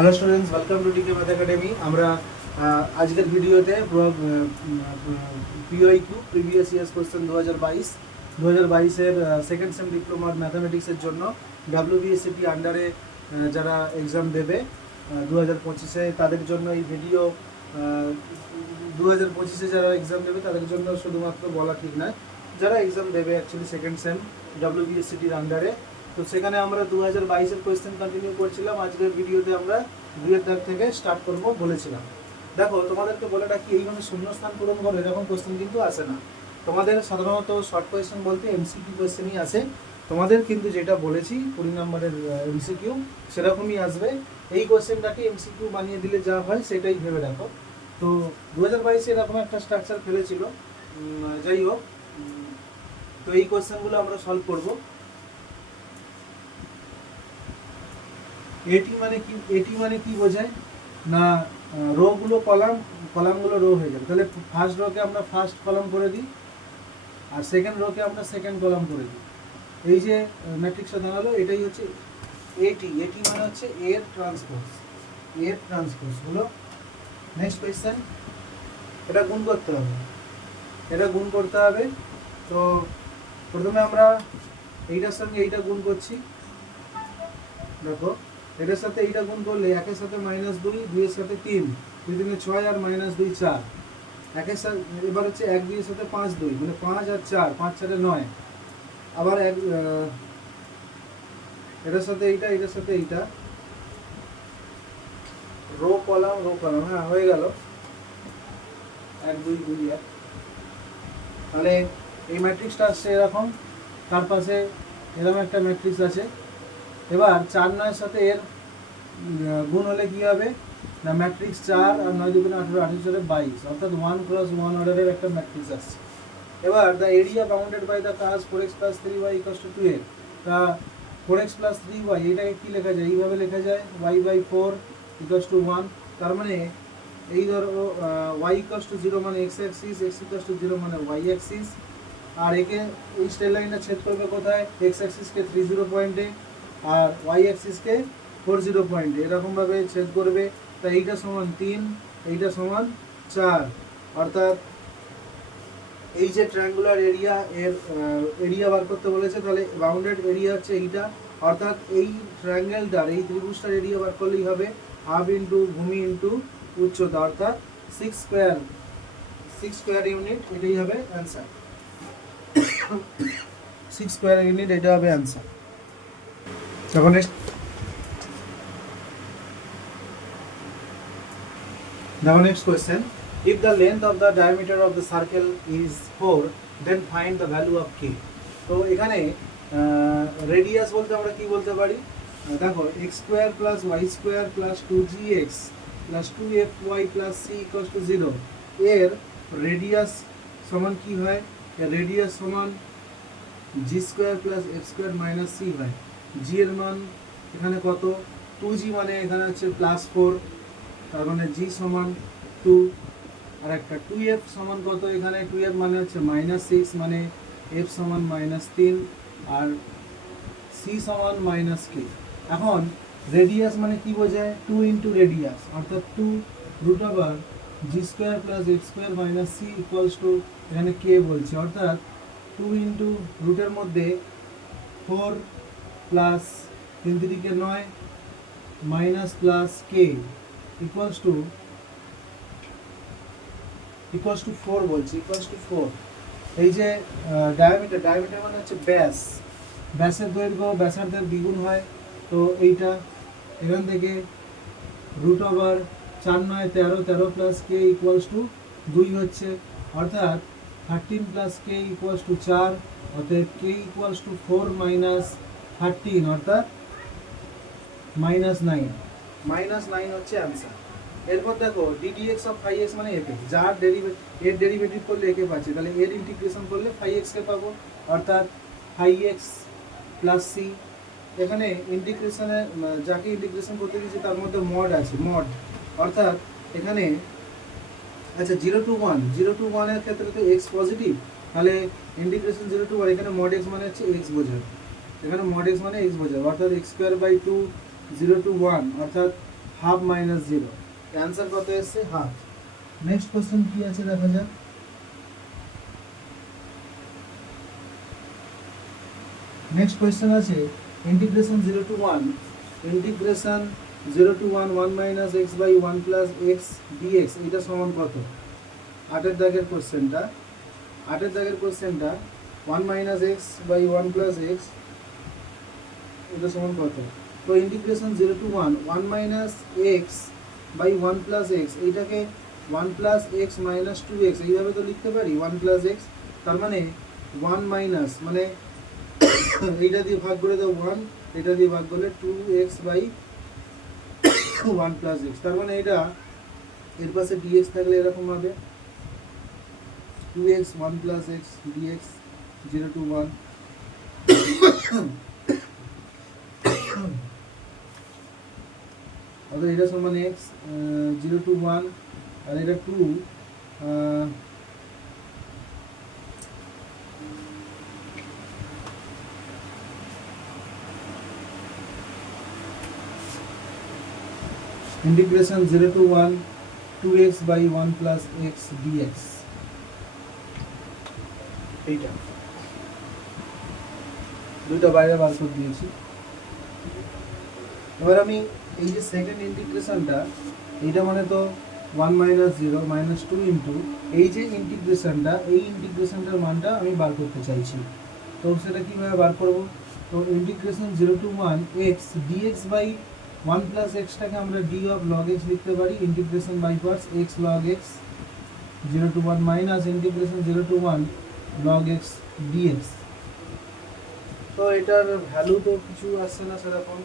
Hello students, welcome to TK math academy. আমরা আজকের ভিডিওতে পিওইকিউ প্রিভিয়াস ইয়ার্স কোশ্চেন 2022-এর সেকেন্ড সেম ডিপ্লোমার ম্যাথামেটিক্সের জন্য ডাব্লিউবিএসসিপি আন্ডারে যারা এক্সাম দেবে 2025-এ তাদের জন্য এই ভিডিও। 2025-এ যারা এক্সাম দেবে তাদের জন্য শুধুমাত্র বলা ঠিক নয়, যারা এক্সাম দেবে অ্যাকচুয়ালি সেকেন্ড সেম ডাব্লিউবিএসসিপির আন্ডারে। তো সেখানে আমরা 2022-এর কোয়েশ্চেন কন্টিনিউ করছিলাম। আজকের ভিডিওতে আমরা 2-এর দাগ থেকে স্টার্ট করব বলেছিলাম। দেখো, তোমাদেরকে বলে রাখি, এইভাবে শূন্যস্থান পূরণ করে এরকম কোয়েশ্চেন কিন্তু আসে না। তোমাদের সাধারণত শর্ট কোয়েশ্চেন বলতে এমসিকিউ কোয়েশ্চেনই আসে। তোমাদের কিন্তু যেটা বলেছি 20 নম্বরের এমসিকিউ সেরকমই আসবে। এই কোয়েশ্চেনটাকে এমসিকিউ বানিয়ে দিলে যা হয় সেটাই ভেবে রাখো। তো 2022-এ এরকম একটা স্ট্রাকচার ফেলেছিল। যাই হোক, তো এই কোয়েশ্চেনগুলো আমরা সলভ করব। এটি মানে কি বোঝায় না, রোগুলো কলামগুলো রো হয়ে যাবে। তাহলে ফার্স্ট রোকে আমরা ফার্স্ট কলাম করে দিই, আর সেকেন্ড রোকে আমরা সেকেন্ড কলাম করে দিই। এই যে ম্যাট্রিক্সটা দাঁড়ালো, এটাই হচ্ছে এটি মানে হচ্ছে এর ট্রান্সপোজ হলো। নেক্সট কোয়েশ্চেন, এটা গুণ করতে হবে। তো প্রথমে আমরা এইটার সঙ্গে এইটা গুণ করছি। দেখো, এটার সাথে এইটা গুণ করলে একের সাথে -2, 2-এর সাথে 3, 2 3 6 আর -2 4। একের সাথে এবার হচ্ছে 1 2-এর সাথে 5 2, মানে 5 আর 4, 5 4 9। আবার এটার সাথে এইটা রো কলাম হ্যাঁ, হয়ে গেল 1 2 2 1। তাহলে এই ম্যাট্রিক্সটা আসছে এরকম, তার পাশে এরকম একটা ম্যাট্রিক্স আছে। এবার 4 9-এর সাথে এর গুণ হলে কি হবে না, ম্যাট্রিক্স 4 আর 9 2 18, 18 4 22, অর্থাৎ 1 × 1 অর্ডারের একটা ম্যাট্রিক্স আসছে। এবার the area bounded by the কাজ 4x + 3y = 2a। তা 4x + 3y এটাকে কি লেখা যায়, এইভাবে লেখা যায় y/4 = 1। তার মানে এই ধরো y = 0 মানে x অ্যাক্সিস, x = 0 মানে y অ্যাক্সিস। আর একে এই স্ট্রেট লাইনটা ছেদ করবে কোথায়, x অ্যাক্সিসকে 30 পয়েন্টে আর y অ্যাক্সিসকে 40 পয়েন্টে, এরকমভাবে ছেদ করবে। তাই এইটা সমান 3, এইটা সমান 4। অর্থাৎ এই যে ট্রায়াঙ্গুলার এরিয়া, এর এরিয়া বার করতে বলেছে, তাহলে বাউন্ডেড এরিয়া হচ্ছে এইটা। অর্থাৎ এই ট্রায়াঙ্গেলটার, এই ত্রিভুজটার এরিয়া বার করলেই হবে হাফ ইন্টু ভূমি ইন্টু উচ্চতা, অর্থাৎ 6 স্কোয়ার ইউনিট। এটাই হবে অ্যান্সার। 6 স্কোয়ার ইউনিট, এটা হবে অ্যান্সার। তখন next question, if the length of the diameter of the circle is 4, then find the value of k. তো এখানে রেডিয়াস বলতে আমরা কি বলতে পারি, দেখো x² + y² + 2gx + 2fy + c = 0 এর রেডিয়াস সমান কি হয়, রেডিয়াস সমান g² + f² - c হয়। g এর মান এখানে কত, 2g মানে এখানে হচ্ছে +4, তার মানে g সমান 2। আর একটা 2f সমান কত, এখানে 2f মানে হচ্ছে -6, মানে f সমান -3, আর c সমান -k। এখন রেডিয়াস মানে কি বোঝায়, 2 × রেডিয়াস, অর্থাৎ 2 √g² + f² - c = এখানে k বলছে, অর্থাৎ 2 × রুটের মধ্যে 4 plus 3 3 K 9 minus plus k equals to 4 বলছি, ইকুয়ালস টু 4। এই যে ডায়ামিটার মানে হচ্ছে ব্যাস, ব্যাসের দৈর্ঘ্য ব্যাসার্ধের দ্বিগুণ হয়। তো এইটা এখান থেকে √4 9 13, 13 প্লাস k ইকুয়ালস টু 2 হচ্ছে, অর্থাৎ 13 প্লাস k ইকুয়ালস টু 4, অতএব k ইকুয়ালস টু 4 - 13, অর্থাৎ -9। -9 হচ্ছে অ্যান্সার। এরপর দেখো ddx অফ phi x মানে f, যার ডেরিভেটিভ করলে একে পাচ্ছি, তাহলে এর ইন্টিগ্রেশন করলে phi x কে পাবো, অর্থাৎ phi x + c। এখানে ইন্টিগ্রেশনে যাকে ইন্টিগ্রেশন করতে দিয়েছি তার মধ্যে মড আছে, মড, অর্থাৎ এখানে আচ্ছা 0 to 1 এর ক্ষেত্রে তো x পজিটিভ, তাহলে ইন্টিগ্রেশন 0 to 1, এখানে mod x মানে হচ্ছে x বোঝাবে, এখানে mod x মানে x বোঝাবে, অর্থাৎ x² / 2 0 to 1, অর্থাৎ হাফ মাইনাস জিরো, অ্যান্সার কত এসছে হাফ। নেক্সট কোশ্চেন কি আছে দেখা যাক। নেক্সট কোয়েশ্চেন আছে integration 0 to 1 integration 0 to 1 1 minus x by 1 plus x dx, এটা সমান কত? 8 দাগের কোশ্চেনটা, 8 দাগের কোশ্চেনটা 1 minus x by 1 plus x, এটা সমান কত? তো integration 0 to 1 1 minus x by 1 plus x, এইটাকে 1 প্লাস এক্স মাইনাস 2x এইভাবে তো লিখতে পারি 1 প্লাস এক্স, তার মানে 1 মাইনাস মানে এইটা দিয়ে ভাগ করে দাও 1, এটা দিয়ে ভাগ করলে 2x বাই 1 প্লাস এক্স, তার মানে এটা এর পাশে dx থাকলে এরকম হবে 2x 1 plus x dx 0 to 1 অর্থাৎ এটা সমান x 0 to 1 আর এটা 2 integration 0 to 1 2x by 1 plus x dx, এইটা দুইটা বাইরে বার করে দিয়েছি। এবার আমি এই যে সেকেন্ড ইন্টিগ্রেশনটা, এইটা মানে তো 1 মাইনাস 0 মাইনাস 2 ইন্টু এই যে ইন্টিগ্রেশনটা, এই ইন্টিগ্রেশনটার মানটা আমি বার করতে চাইছি। তো সেটা কীভাবে বার করব? তো integration 0 to 1 x dx by 1 plus এক্সটাকে আমরা d অফ log x লিখতে পারি, integration by parts x log x 0 to 1 minus integration 0 to 1 log x dx। তো এটার ভ্যালু তো কিছু আসছে না সেরকম,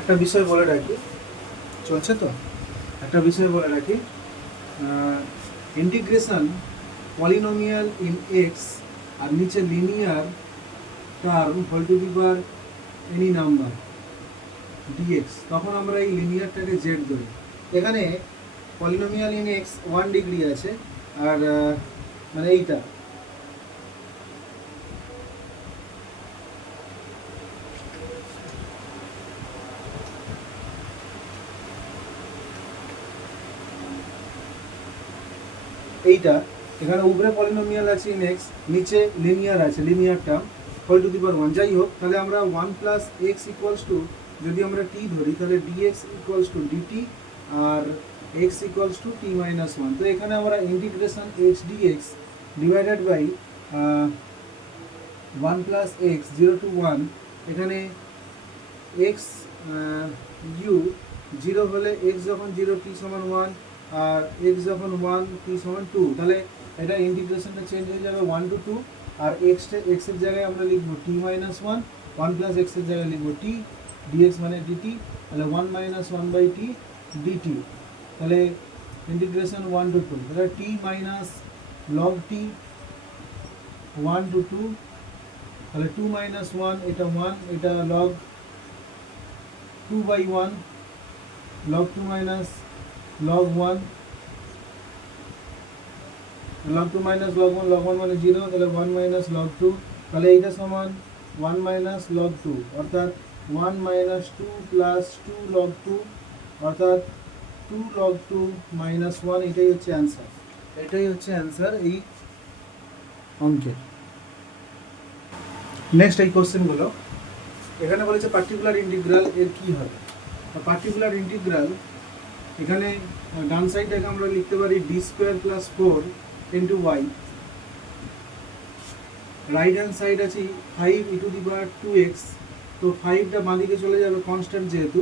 একটা বিষয় বলে রাখি, চলছে তো, একটা বিষয় বলে রাখি, ইন্টিগ্রেশন পলিনোমিয়াল ইন এক্স আর নিচে linear term whole to the power any number dx, তখন আমরা এই লিনিয়ারটাকে জেড ধরি। এখানে পলিনোমিয়াল ইন এক্স 1 ডিগ্রি আছে আর মানে এইটা এইটা, এখানে উপরে পলিনোমিয়াল আছে ইন এক্স, নিচে লিনিয়ার আছে, linear term whole to the power 1। যাই হোক, তাহলে আমরা 1 প্লাস এক্স ইকুয়ালস টু যদি আমরা টি ধরি তাহলে ডিএক্স ইকুয়ালস টু ডিটি আর x equals to t minus 1। তো এখানে আমরা integration h dx divided by 1 plus x 0 to 1, এখানে এক্স ইউ 0 হলে এক্স যখন 0 টি সমান 1 আর এক্স যখন 1 টি সমান 2, তাহলে এটা ইন্টিগ্রেশনটা চেঞ্জ হয়ে যাবে 1 to 2 আর এক্সের জায়গায় আমরা লিখবো টি মাইনাস 1, 1 প্লাস এক্সের জায়গায় লিখবো টি, ডিএক্স মানে ডিটি, তাহলে 1 মাইনাস 1 বাই টি ডিটি, তাহলে ইন্টিগ্রেশন 1 to 2, তাহলে টি মাইনাস লগ টি 1 to 2, তাহলে 2 মাইনাস 1 এটা 1, এটা log 2 by 1, log 2 minus log 1, log 2 minus log 1, log 1 মানে 0, তাহলে 1 minus log 2, তাহলে এইটা সমান 1 minus log 2, অর্থাৎ 1 minus 2 plus 2 log 2, অর্থাৎ 2 log 2 minus 1, এটাই হচ্ছে অ্যান্সার। এটাই হচ্ছে অ্যান্সার এই অঙ্কের। নেক্সট এই কোশ্চেনগুলো এখানে বলেছে পার্টিকুলার ইন্টিগ্রাল এর কি হবে। পার্টিকুলার ইন্টিগ্রাল এখানে ডান সাইডটাকে আমরা লিখতে পারি D square plus 4 into y, right hand side আছে 5 ই টু দি পাওয়ার 2x, তো 5টা বাঁদিকে চলে যাবে কনস্ট্যান্ট যেহেতু,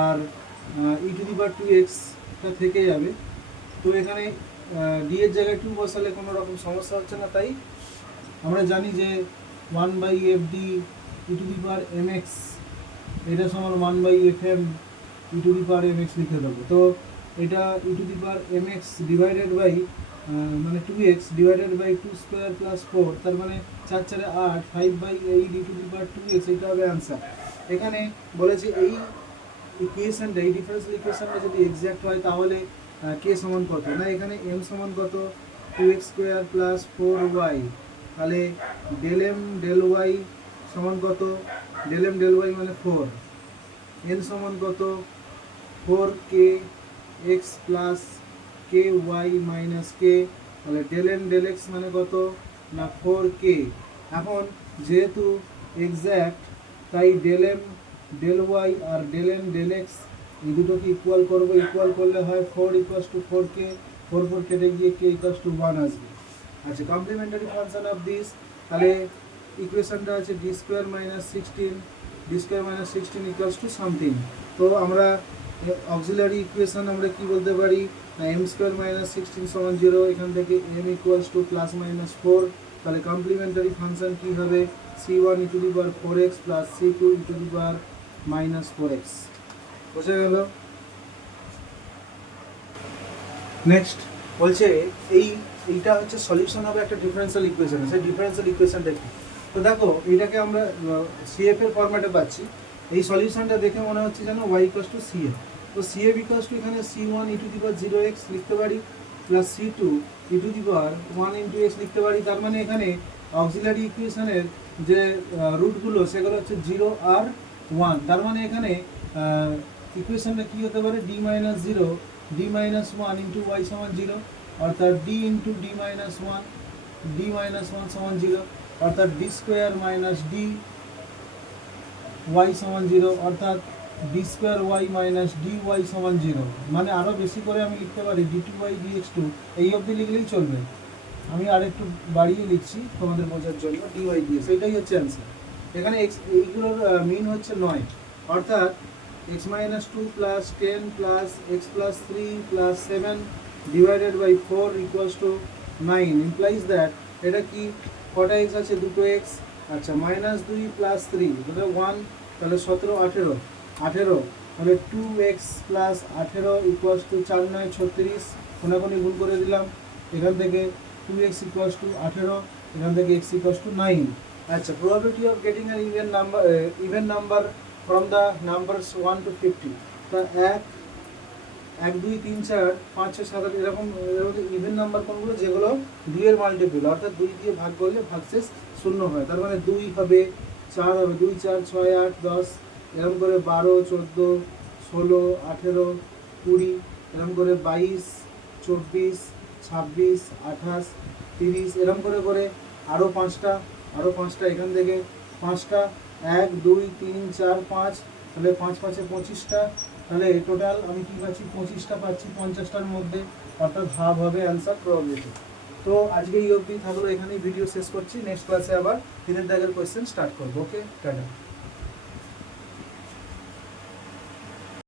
আর ই টু দি পাওয়ার 2xটা থেকে যাবে। তো এখানে ডি এর জায়গায় 2 বসালে কোনো রকম সমস্যা হচ্ছে না, তাই আমরা জানি যে 1 by F D E to the power M X, এটা সমান 1 by F M E to the power M X লিখে দেবো। তো এটা E to the power M X divided by মানে 2x divided by 2 square plus 4, তার মানে 4 4 8, 5/8 e two the power 2x, এটা হবে অ্যান্সার। এখানে বলেছে এই ইকুয়েশনটা, এই ডিফারেন্সিয়াল ইকুয়েশনটা যদি এক্স্যাক্ট হয় তাহলে কে সমান কত, না এখানে m সমান কত 2x স্কোয়ার প্লাস 4y, তাহলে ডেল এম ডেল ওয়াই সমান কত, ডেল এম ডেল ওয়াই মানে 4, n সমান কত 4k x plus ky minus k, তাহলে ডেল এম ডেল এক্স মানে কত না 4k। এখন যেহেতু এক্স্যাক্ট তাই ডেল এম ডেল ওয়াই আর ডেল এম ডেল এক্স এই দুটোকে ইকুয়াল করবো, ইকুয়াল করলে হয় 4 ইকুয়ালস টু 4k, 4 4 কেটে গিয়ে k ইকুয়ালস টু 1 আসবে। আচ্ছা, কমপ্লিমেন্টারি ফাংশন অফ দিস, তাহলে ইকুয়েশনটা আছে D square minus 16 equals to something. তো আমরা অক্সিলারি ইকুয়েশন আমরা কি বলতে পারি, এম স্কোয়ার মাইনাস 16 সমান 0, এখান থেকে m equals to plus minus 4, তাহলে কমপ্লিমেন্টারি ফাংশন কি হবে c1 e to the power 4x plus c2 e to the power minus 4x। বোঝা গেল? নেক্সট বলছে এইটা হচ্ছে সলিউশন হবে একটা ডিফারেন্সিয়াল ইকুয়েশন, সেই ডিফারেন্সিয়াল ইকুয়েশনটা কি, তো দেখো এটাকে আমরা সিএফ এর ফরম্যাটে পাচ্ছি। এই সলিউশনটা দেখে মনে হচ্ছে যেন y ইকুয়ালস টু সিএফ, তো সিএফ ইকুয়ালস টু এখানে c1 e to the power 0x লিখতে পারি plus c2 e to the power 1 into x লিখতে পারি। তার মানে এখানে অক্সিলারি ইকুয়েশনের যে রুটগুলো সেগুলো হচ্ছে 0 আর 1, তার মানে এখানে ইকুয়েশনটা কি হতে পারে d minus 0 d minus 1 into y সমান 0, অর্থাৎ d ইন্টু d মাইনাস 1 সমান 0, অর্থাৎ d square minus d y সমান 0, অর্থাৎ d square y minus dy সমান 0। মানে আরও বেশি করে আমি লিখতে পারি d2y dx2, এই অবধি লিখলেই চলবে, আমি আর একটু বাড়িয়ে লিখছি তোমাদের বোঝার জন্য, dy dx, এটাই হচ্ছে অ্যান্সার। এখানে এইগুলোর মিন হচ্ছে 9, অর্থাৎ x minus 2 plus 10 plus x plus 3 plus 7 divided by 4 equals to 9 implies that, এটা কি কটা x আছে, দুটো x। আচ্ছা, মাইনাস 2 প্লাস 3 দুটো 1, তাহলে 17 18, তাহলে 2x প্লাস 18 ইকুয়ালস টু 4 9 36, কোনাকুনি গুণ করে দিলাম, এখান থেকে 2x ইকুয়ালস টু 18, এখান থেকে x ইকুয়ালস টু 9। আচ্ছা, probability of getting an even number from the numbers 1 to 50, তা 1 2 3 4 5 6 7 এরকম ইভেন নাম্বার কোনগুলো, যেগুলো 2 এর মাল্টিপল, অর্থাৎ 2 দিয়ে ভাগ করলে ভাগশেষ 0 হয়, তার মানে 2 হবে, 4 হবে, 2 4 6 8 10, এরকম করে 12 14 16 18 20, এরকম করে 22 24 26 28 30, এরকম করে করে আরও 5টা, এখান থেকে 5টা, 1 2 3 4 5, তাহলে 5 5 25টা, তাহলে টোটাল আমি কি পাচ্ছি 25টা পাচ্ছি 50টার মধ্যে, অর্থাৎ হাফ হবে অ্যান্সার প্রবাবিলিটি। তো আজকে এই অবধি থাকলো, এখানেই ভিডিও শেষ করছি, নেক্সট ক্লাসে আবার 3 দাগের কোয়েশ্চেন স্টার্ট করবো। ওকে, টাটা।